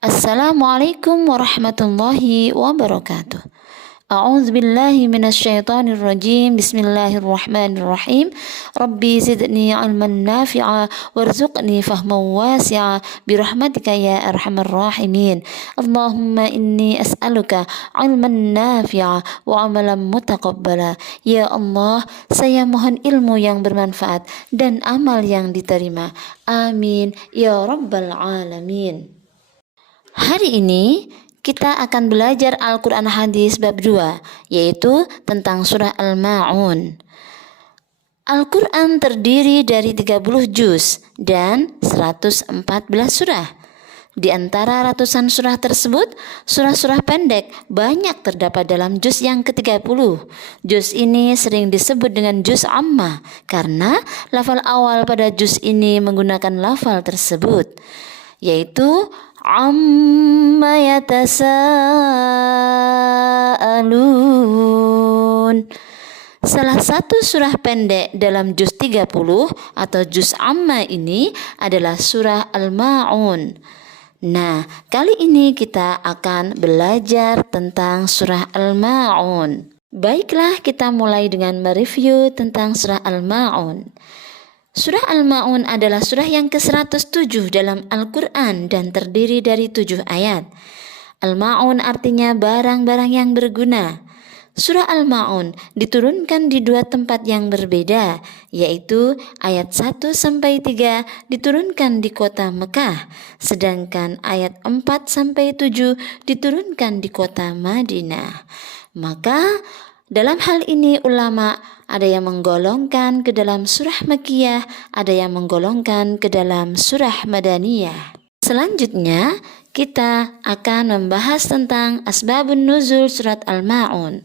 Assalamualaikum warahmatullahi wabarakatuh. A'udzu billahi minasyaitonir rajim. Bismillahirrahmanirrahim. Rabbi zidni ilman nafi'a warzuqni fahman wasi'a birahmatika ya arhamar rahimin. Allahumma inni as'aluka ilman nafi'a wa amalan mutaqabbala. Ya Allah, saya mohon ilmu yang bermanfaat dan amal yang diterima. Amin ya rabbal alamin. Hari ini kita akan belajar Al-Quran Hadis bab 2, yaitu tentang surah Al-Ma'un. Al-Quran terdiri dari 30 juz dan 114 surah. Di antara ratusan surah tersebut, surah-surah pendek banyak terdapat dalam juz yang ke-30. Juz ini sering disebut dengan juz amma karena lafal awal pada juz ini menggunakan lafal tersebut, yaitu amma yatasaalun. Salah satu surah pendek dalam juz 30 atau juz amma ini adalah surah Al-Ma'un. Nah, kali ini kita akan belajar tentang surah Al-Ma'un. Baiklah, kita mulai dengan mereview tentang surah Al-Ma'un. Surah Al-Ma'un adalah surah yang ke-107 dalam Al-Quran dan terdiri dari 7 ayat. Al-Ma'un artinya barang-barang yang berguna. Surah Al-Ma'un diturunkan di 2 tempat yang berbeda, yaitu ayat 1-3 diturunkan di kota Mekah, sedangkan ayat 4-7 diturunkan di kota Madinah. Maka dalam hal ini ulama ada yang menggolongkan ke dalam surah Makkiyah, ada yang menggolongkan ke dalam surah Madaniyah. Selanjutnya, kita akan membahas tentang asbabun nuzul surat Al-Ma'un.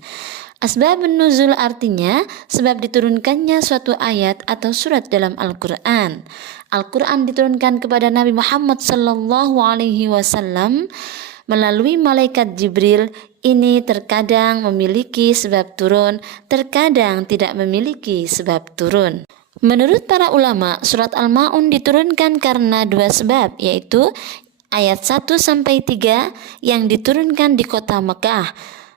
Asbabun nuzul artinya sebab diturunkannya suatu ayat atau surat dalam Al-Quran. Al-Quran diturunkan kepada Nabi Muhammad SAW melalui malaikat Jibril. Ini terkadang memiliki sebab turun, terkadang tidak memiliki sebab turun. Menurut para ulama, surat Al-Ma'un diturunkan karena 2 sebab, yaitu ayat 1-3 yang diturunkan di kota Mekah.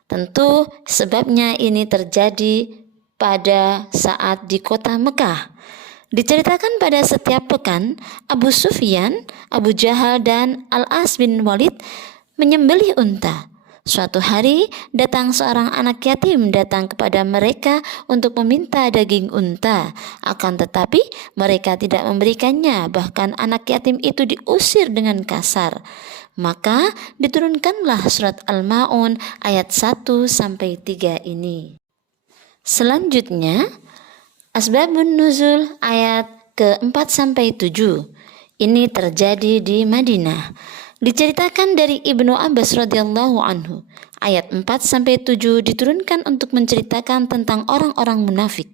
Tentu sebabnya ini terjadi pada saat di kota Mekah. Diceritakan pada setiap pekan, Abu Sufyan, Abu Jahal, dan Al-As bin Walid menyembelih unta. Suatu hari datang seorang anak yatim datang kepada mereka untuk meminta daging unta. Akan tetapi mereka tidak memberikannya, bahkan anak yatim itu diusir dengan kasar. Maka diturunkanlah surat Al-Ma'un ayat 1-3 ini. Selanjutnya, asbabun nuzul ayat ke-4-7. Ini terjadi di Madinah. Diceritakan dari Ibnu Abbas radhiyallahu anhu, ayat 4-7 diturunkan untuk menceritakan tentang orang-orang munafik.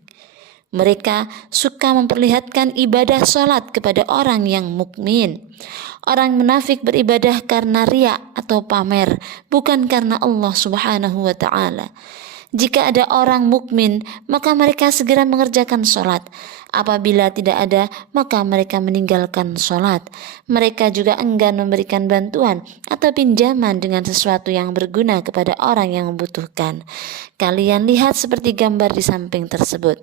Mereka suka memperlihatkan ibadah salat kepada orang yang mukmin. Orang munafik beribadah karena riya atau pamer, bukan karena Allah Subhanahu wa taala. Jika ada orang mukmin, maka mereka segera mengerjakan sholat. Apabila tidak ada, maka mereka meninggalkan sholat. Mereka juga enggan memberikan bantuan atau pinjaman dengan sesuatu yang berguna kepada orang yang membutuhkan. Kalian lihat seperti gambar di samping tersebut.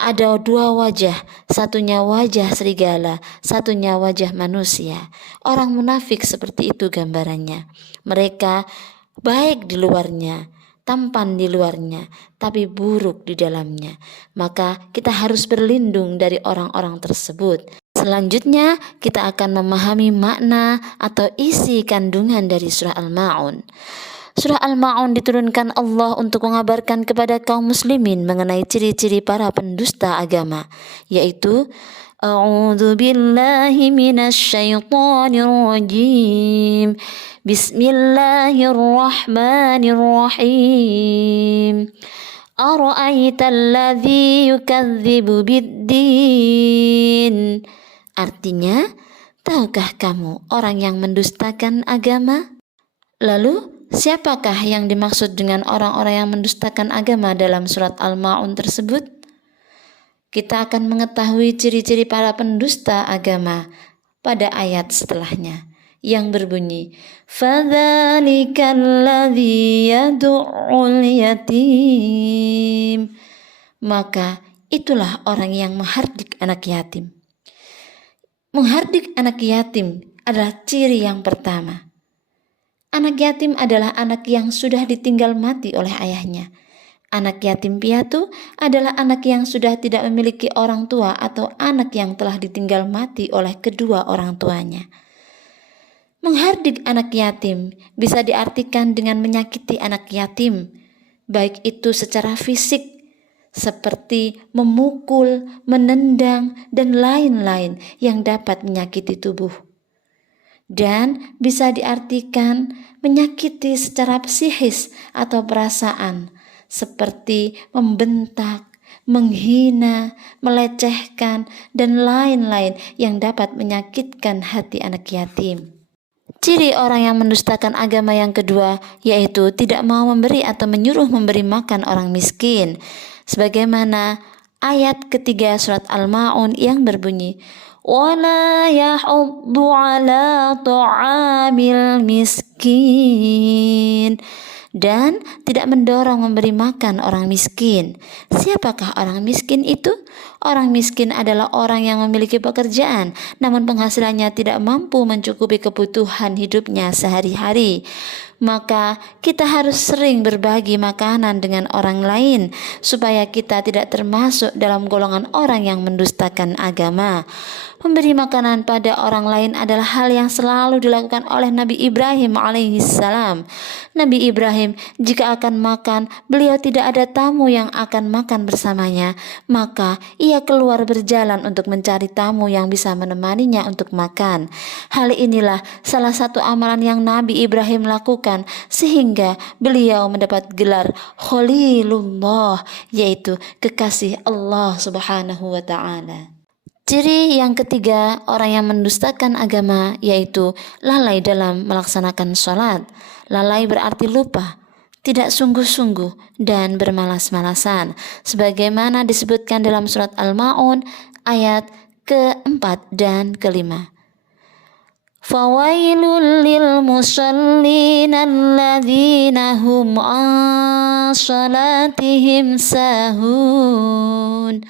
Ada 2 wajah, satunya wajah serigala, satunya wajah manusia. Orang munafik seperti itu gambarannya. Mereka baik di luarnya, tampan di luarnya, tapi buruk di dalamnya. Maka kita harus berlindung dari orang-orang tersebut. Selanjutnya kita akan memahami makna atau isi kandungan dari surah Al-Ma'un. Surah Al-Ma'un diturunkan Allah untuk mengabarkan kepada kaum muslimin mengenai ciri-ciri para pendusta agama, yaitu A'udzu billahi minasyaitonir rajim. Bismillahirrahmanirrahim. Ara'aital ladzi yukadzibu biddin. Artinya, tahukah kamu orang yang mendustakan agama? Lalu, siapakah yang dimaksud dengan orang-orang yang mendustakan agama dalam surat Al-Ma'un tersebut? Kita akan mengetahui ciri-ciri para pendusta agama pada ayat setelahnya. yang berbunyi, "Fadzalikal ladzi yad'ul yatim." Maka itulah orang yang menghardik anak yatim. Menghardik anak yatim adalah ciri yang pertama. Anak yatim adalah anak yang sudah ditinggal mati oleh ayahnya. Anak yatim piatu adalah anak yang sudah tidak memiliki orang tua atau anak yang telah ditinggal mati oleh kedua orang tuanya. Menghardik anak yatim bisa diartikan dengan menyakiti anak yatim, baik itu secara fisik, seperti memukul, menendang, dan lain-lain yang dapat menyakiti tubuh. Dan bisa diartikan menyakiti secara psikis atau perasaan, seperti membentak, menghina, melecehkan, dan lain-lain yang dapat menyakitkan hati anak yatim. Ciri orang yang mendustakan agama yang kedua yaitu tidak mau memberi atau menyuruh memberi makan orang miskin. Sebagaimana ayat ketiga surat Al-Ma'un yang berbunyi, "Wala yahuddu ala ta'amil miskin." Dan tidak mendorong memberi makan orang miskin. Siapakah orang miskin itu? Orang miskin adalah orang yang memiliki pekerjaan, namun penghasilannya tidak mampu mencukupi kebutuhan hidupnya sehari-hari. Maka kita harus sering berbagi makanan dengan orang lain, supaya kita tidak termasuk dalam golongan orang yang mendustakan agama. Memberi makanan pada orang lain adalah hal yang selalu dilakukan oleh Nabi Ibrahim alaihissalam. Nabi Ibrahim jika akan makan, beliau tidak ada tamu yang akan makan bersamanya, maka ia keluar berjalan untuk mencari tamu yang bisa menemaninya untuk makan. Hal inilah salah satu amalan yang Nabi Ibrahim lakukan sehingga beliau mendapat gelar Khalilullah, yaitu kekasih Allah Subhanahu wa ta'ala. Ciri yang ketiga orang yang mendustakan agama yaitu lalai dalam melaksanakan sholat. Lalai berarti lupa, tidak sungguh-sungguh, dan bermalas-malasan, sebagaimana disebutkan dalam surat Al-Ma'un ayat keempat dan kelima. Fawailul lil musallin alladzina hum an salatihim sahun.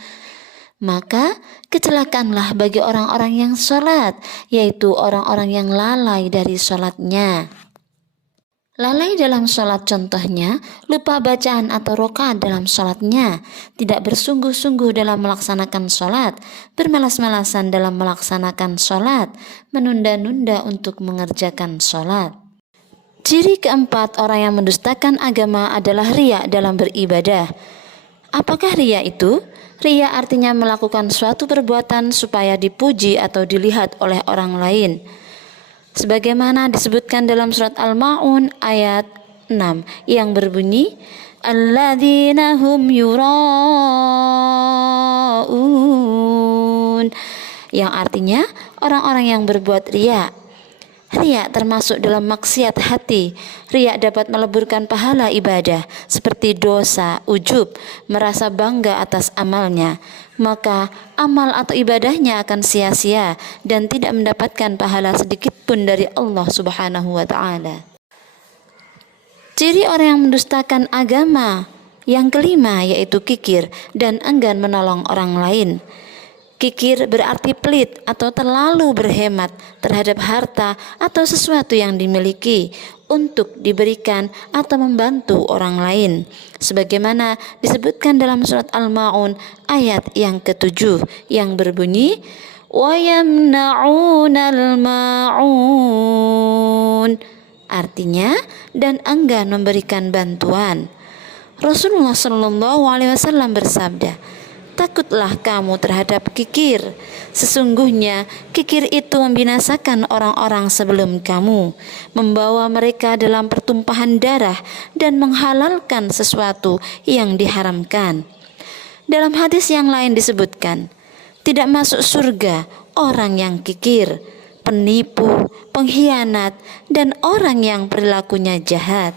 Maka kecelakaanlah bagi orang-orang yang sholat, yaitu orang-orang yang lalai dari sholatnya. Lalai dalam sholat contohnya, lupa bacaan atau rakaat dalam sholatnya, tidak bersungguh-sungguh dalam melaksanakan sholat, bermalas-malasan dalam melaksanakan sholat, menunda-nunda untuk mengerjakan sholat. Ciri keempat orang yang mendustakan agama adalah riya dalam beribadah. Apakah riya itu? Riya artinya melakukan suatu perbuatan supaya dipuji atau dilihat oleh orang lain. Sebagaimana disebutkan dalam surat Al-Ma'un ayat 6 yang berbunyi, "Alladzina hum yura'un." Yang artinya orang-orang yang berbuat riya. Riya termasuk dalam maksiat hati. Riya dapat meleburkan pahala ibadah seperti dosa, ujub, merasa bangga atas amalnya. Maka amal atau ibadahnya akan sia-sia dan tidak mendapatkan pahala sedikit pun dari Allah Subhanahu wa ta'ala. Ciri orang yang mendustakan agama yang kelima yaitu kikir dan enggan menolong orang lain. Kikir berarti pelit atau terlalu berhemat terhadap harta atau sesuatu yang dimiliki untuk diberikan atau membantu orang lain. Sebagaimana disebutkan dalam surat Al-Ma'un ayat yang ke-7 yang berbunyi, وَيَمْنَعُونَ الْمَاعُونَ. Artinya, dan enggan memberikan bantuan. Rasulullah SAW bersabda, "Takutlah kamu terhadap kikir. Sesungguhnya kikir itu membinasakan orang-orang sebelum kamu, membawa mereka dalam pertumpahan darah dan menghalalkan sesuatu yang diharamkan." Dalam hadis yang lain disebutkan, tidak masuk surga orang yang kikir, penipu, pengkhianat, dan orang yang perilakunya jahat.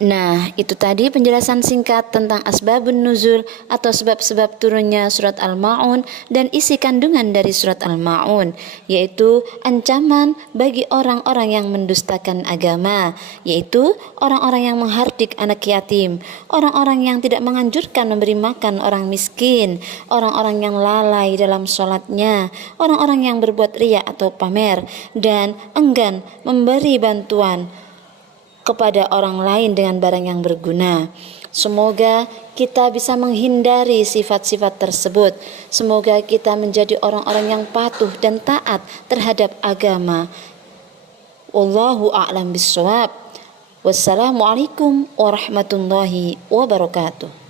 Nah, itu tadi penjelasan singkat tentang asbabun nuzul atau sebab-sebab turunnya surat Al-Ma'un dan isi kandungan dari surat Al-Ma'un, yaitu ancaman bagi orang-orang yang mendustakan agama, yaitu orang-orang yang menghardik anak yatim, orang-orang yang tidak menganjurkan memberi makan orang miskin, orang-orang yang lalai dalam sholatnya, orang-orang yang berbuat riya atau pamer, dan enggan memberi bantuan kepada orang lain dengan barang yang berguna. Semoga kita bisa menghindari sifat-sifat tersebut. Semoga kita menjadi orang-orang yang patuh dan taat terhadap agama. Wallahu a'lam bishawab. Wassalamualaikum warahmatullahi wabarakatuh.